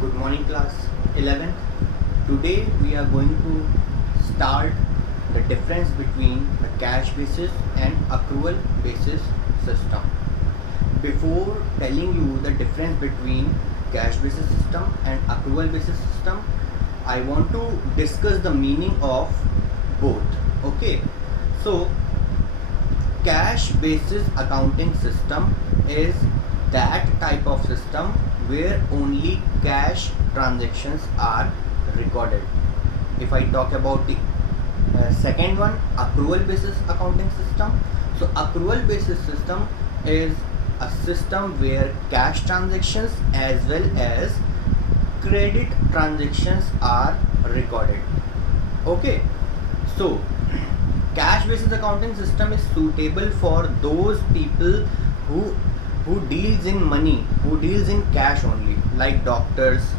Good morning, class 11th. Today we are going to start the difference between the cash basis and accrual basis system. Before telling you the difference between cash basis system and accrual basis system, I want to discuss the meaning of both. Okay, so cash basis accounting system is that type of system where only cash transactions are recorded. If I talk about the second one, accrual basis accounting system. So accrual basis system is a system where cash transactions as well as credit transactions are recorded. Okay, so cash basis accounting system is suitable for those people who deals in money, who deals in cash only, like doctors,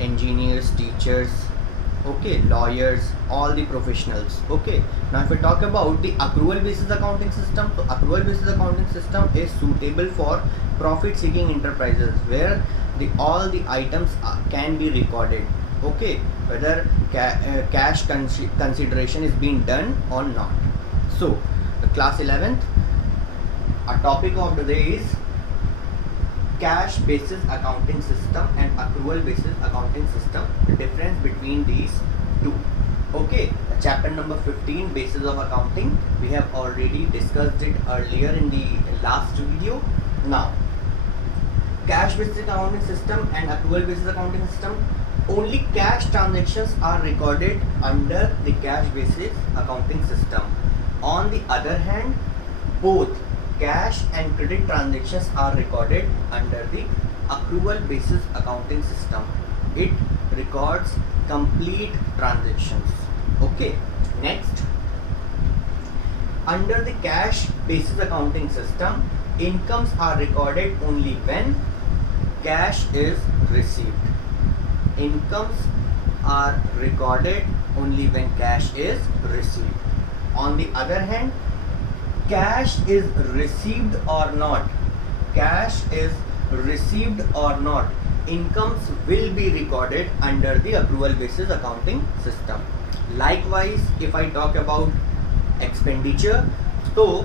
engineers, teachers, okay, lawyers, all the professionals. Okay, now if we talk about the accrual basis accounting system, so accrual basis accounting system is suitable for profit seeking enterprises where all the items can be recorded. Okay, whether cash consideration is being done or not. So the class 11th, our topic of the day is cash basis accounting system and accrual basis accounting system, the difference between these two. Okay, chapter number 15, basis of accounting, we have already discussed it earlier in the last video. Now cash basis accounting system and accrual basis accounting system, only cash transactions are recorded under the cash basis accounting system. On the other hand, both cash and credit transactions are recorded under the accrual basis accounting system. It records complete transactions. Okay, next, under the cash basis accounting system, incomes are recorded only when cash is received. Incomes are recorded only when cash is received. On the other hand, cash is received or not, incomes will be recorded under the accrual basis accounting system. Likewise, if I talk about expenditure, so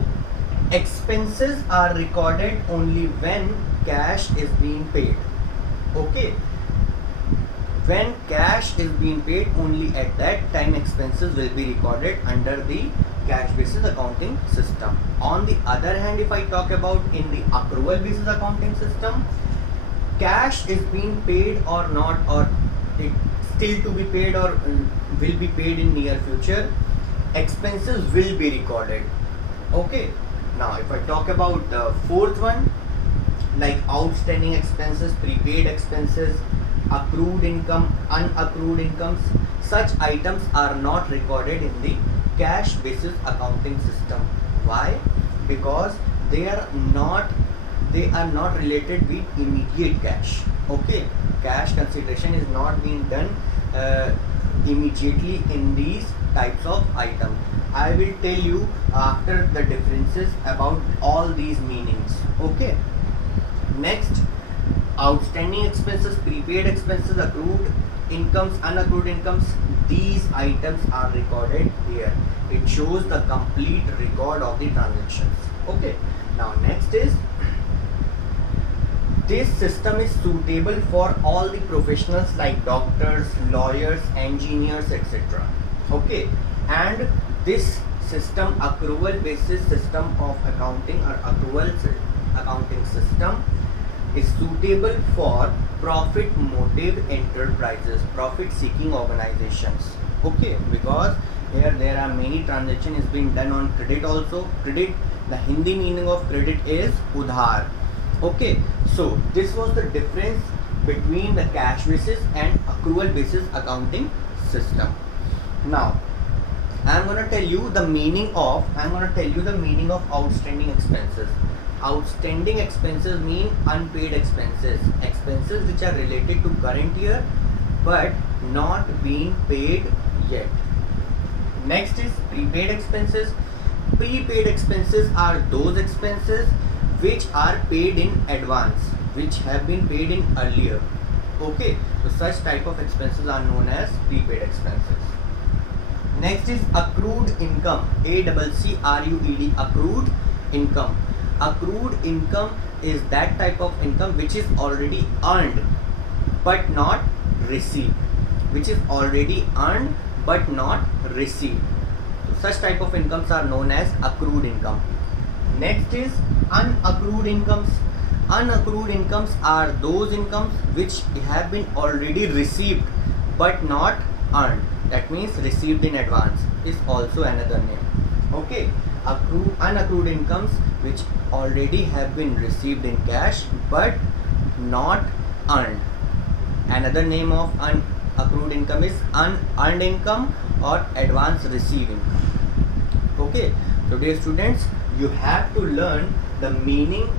expenses are recorded only when cash is being paid. Okay, when cash is being paid, only at that time expenses will be recorded under the cash basis accounting system. On the other hand, if I talk about in the accrual basis accounting system, cash is being paid or not, or it still to be paid or will be paid in near future, expenses will be recorded. Okay, now if I talk about the fourth one, like outstanding expenses, prepaid expenses, accrued income, unaccrued incomes, such items are not recorded in the cash basis accounting system. Why? Because they are not related with immediate cash. Okay, cash consideration is not being done immediately in these types of items. I will tell you after the differences about all these meanings. Okay, next, outstanding expenses, prepaid expenses, accrued incomes, unaccrued incomes, these items are recorded here. It shows the complete record of the transactions. Okay, now next is, this system is suitable for all the professionals like doctors, lawyers, engineers, etc. Okay, and this system, accrual basis system of accounting or accrual accounting system, is suitable for profit motive enterprises, profit seeking organizations. Okay, because here there are many transactions is being done on credit also. Credit, the Hindi meaning of credit is udhar. Okay, so this was the difference between the cash basis and accrual basis accounting system. Now I'm going to tell you the meaning of outstanding expenses. Outstanding expenses mean unpaid expenses, expenses which are related to current year but not being paid yet. Next is prepaid expenses. Prepaid expenses are those expenses which are paid in advance, which have been paid in earlier. Okay, so such type of expenses are known as prepaid expenses. Next is accrued income. ACCRUED, accrued income. Accrued income is that type of income which is already earned but not received. Which is already earned but not received. So such type of incomes are known as accrued income. Next is unaccrued incomes. Unaccrued incomes are those incomes which have been already received but not earned. That means received in advance is also another name. Okay, unaccrued incomes which already have been received in cash but not earned. Another name of unaccrued income is unearned income or advance received income. Okay, so dear students, you have to learn the meaning.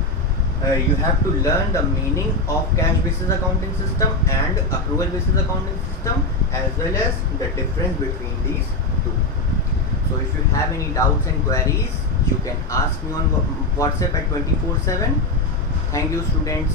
You have to learn the meaning of cash basis accounting system and accrual basis accounting system, as well as the difference between these two. So if you have any doubts and queries, you can ask me on WhatsApp at 24/7. Thank you, students.